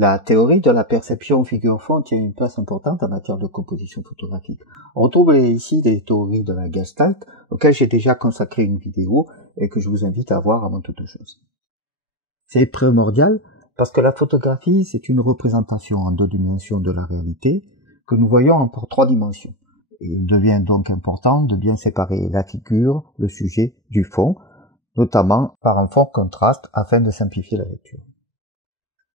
La théorie de la perception figure-fond tient une place importante en matière de composition photographique. On retrouve ici les théories de la Gestalt, auxquelles j'ai déjà consacré une vidéo et que je vous invite à voir avant toute chose. C'est primordial parce que la photographie, c'est une représentation en 2 dimensions de la réalité que nous voyons en 3 dimensions. Et il devient donc important de bien séparer la figure, le sujet, du fond, notamment par un fort contraste afin de simplifier la lecture.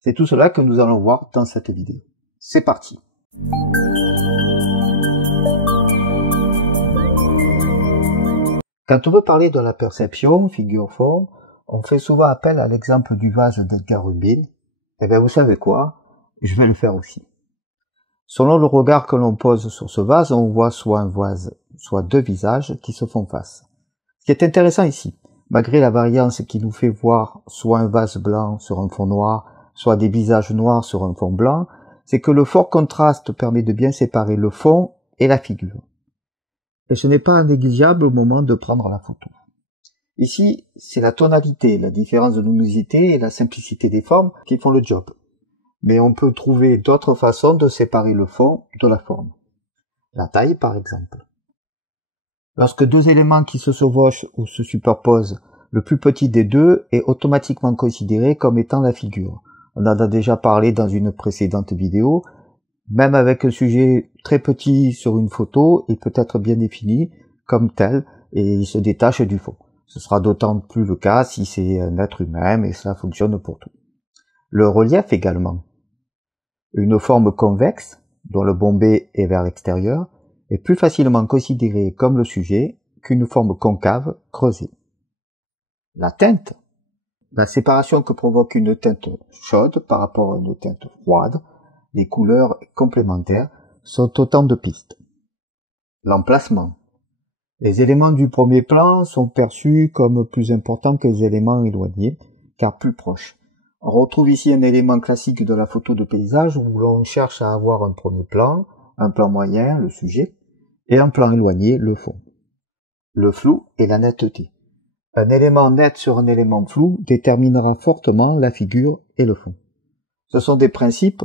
C'est tout cela que nous allons voir dans cette vidéo. C'est parti! Quand on veut parler de la perception, figure-fond, on fait souvent appel à l'exemple du vase d'Edgar Rubin. Eh bien, vous savez quoi? Je vais le faire aussi. Selon le regard que l'on pose sur ce vase, on voit soit un vase, soit 2 visages qui se font face. Ce qui est intéressant ici, malgré la variance qui nous fait voir soit un vase blanc sur un fond noir, soit des visages noirs sur un fond blanc, c'est que le fort contraste permet de bien séparer le fond et la figure. Et ce n'est pas négligeable au moment de prendre la photo. Ici, c'est la tonalité, la différence de luminosité et la simplicité des formes qui font le job. Mais on peut trouver d'autres façons de séparer le fond de la forme. La taille, par exemple. Lorsque 2 éléments qui se chevauchent ou se superposent, le plus petit des 2 est automatiquement considéré comme étant la figure. On en a déjà parlé dans une précédente vidéo. Même avec un sujet très petit sur une photo, il peut être bien défini comme tel et il se détache du fond. Ce sera d'autant plus le cas si c'est un être humain et cela fonctionne pour tout. Le relief également. Une forme convexe, dont le bombé est vers l'extérieur, est plus facilement considérée comme le sujet qu'une forme concave creusée. La teinte. La séparation que provoque une teinte chaude par rapport à une teinte froide, les couleurs complémentaires, sont autant de pistes. L'emplacement. Les éléments du premier plan sont perçus comme plus importants que les éléments éloignés, car plus proches. On retrouve ici un élément classique de la photo de paysage où l'on cherche à avoir un premier plan, un plan moyen, le sujet, et un plan éloigné, le fond. Le flou et la netteté. Un élément net sur un élément flou déterminera fortement la figure et le fond. Ce sont des principes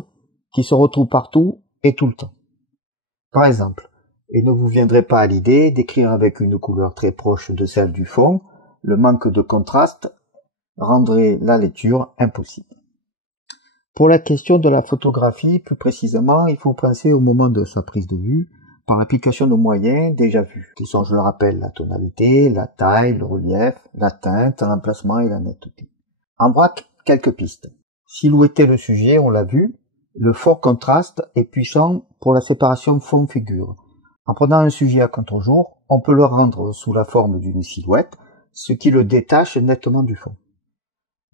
qui se retrouvent partout et tout le temps. Par exemple, il ne vous viendrait pas à l'idée d'écrire avec une couleur très proche de celle du fond, le manque de contraste rendrait la lecture impossible. Pour la question de la photographie, plus précisément, il faut penser au moment de sa prise de vue par l'application de moyens déjà vus, qui sont, je le rappelle, la tonalité, la taille, le relief, la teinte, l'emplacement et la netteté. En vrac, quelques pistes. Silhouetter le sujet, on l'a vu, le fort contraste est puissant pour la séparation fond-figure. En prenant un sujet à contre-jour, on peut le rendre sous la forme d'une silhouette, ce qui le détache nettement du fond.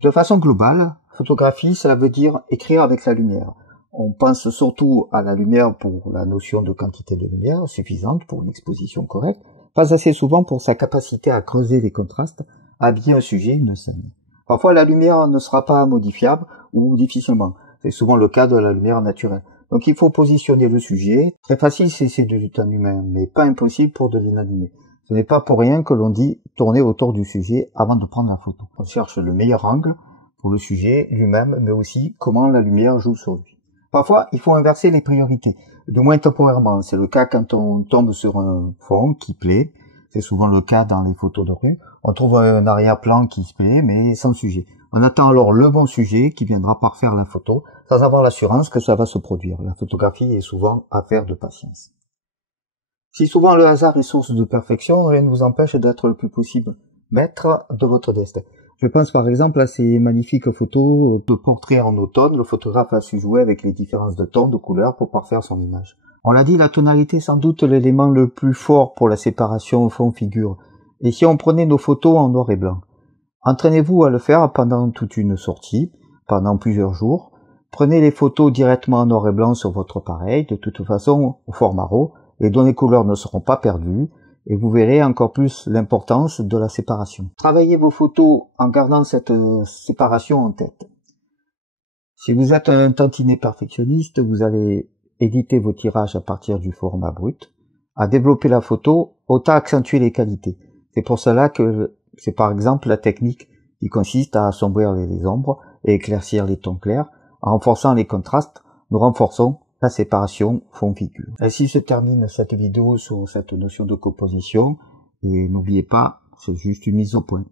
De façon globale, photographie, cela veut dire écrire avec la lumière. On pense surtout à la lumière pour la notion de quantité de lumière suffisante pour une exposition correcte, pas assez souvent pour sa capacité à creuser les contrastes, à habiller un sujet, une scène. Parfois, la lumière ne sera pas modifiable ou difficilement. C'est souvent le cas de la lumière naturelle. Donc il faut positionner le sujet. Très facile si c'est du temps humain, mais pas impossible pour de l'inanimé. Ce n'est pas pour rien que l'on dit tourner autour du sujet avant de prendre la photo. On cherche le meilleur angle pour le sujet lui-même, mais aussi comment la lumière joue sur lui. Parfois, il faut inverser les priorités, du moins temporairement. C'est le cas quand on tombe sur un fond qui plaît. C'est souvent le cas dans les photos de rue. On trouve un arrière-plan qui se plaît, mais sans sujet. On attend alors le bon sujet qui viendra parfaire la photo, sans avoir l'assurance que ça va se produire. La photographie est souvent affaire de patience. Si souvent le hasard est source de perfection, rien ne vous empêche d'être le plus possible maître de votre destin. Je pense par exemple à ces magnifiques photos de portraits en automne. Le photographe a su jouer avec les différences de tons, de couleurs pour parfaire son image. On l'a dit, la tonalité est sans doute l'élément le plus fort pour la séparation fond-figure. Et si on prenait nos photos en noir et blanc? Entraînez-vous à le faire pendant toute une sortie, pendant plusieurs jours. Prenez les photos directement en noir et blanc sur votre appareil. De toute façon, au format RAW, les données couleurs ne seront pas perdues. Et vous verrez encore plus l'importance de la séparation. Travaillez vos photos en gardant cette séparation en tête. Si vous êtes un tantinet perfectionniste, vous allez éditer vos tirages à partir du format brut. À développer la photo, autant accentuer les qualités. C'est pour cela que c'est par exemple la technique qui consiste à assombrir les ombres et éclaircir les tons clairs. En renforçant les contrastes, nous renforçons la séparation fond-figure. Ainsi se termine cette vidéo sur cette notion de composition. Et n'oubliez pas, c'est juste une mise au point.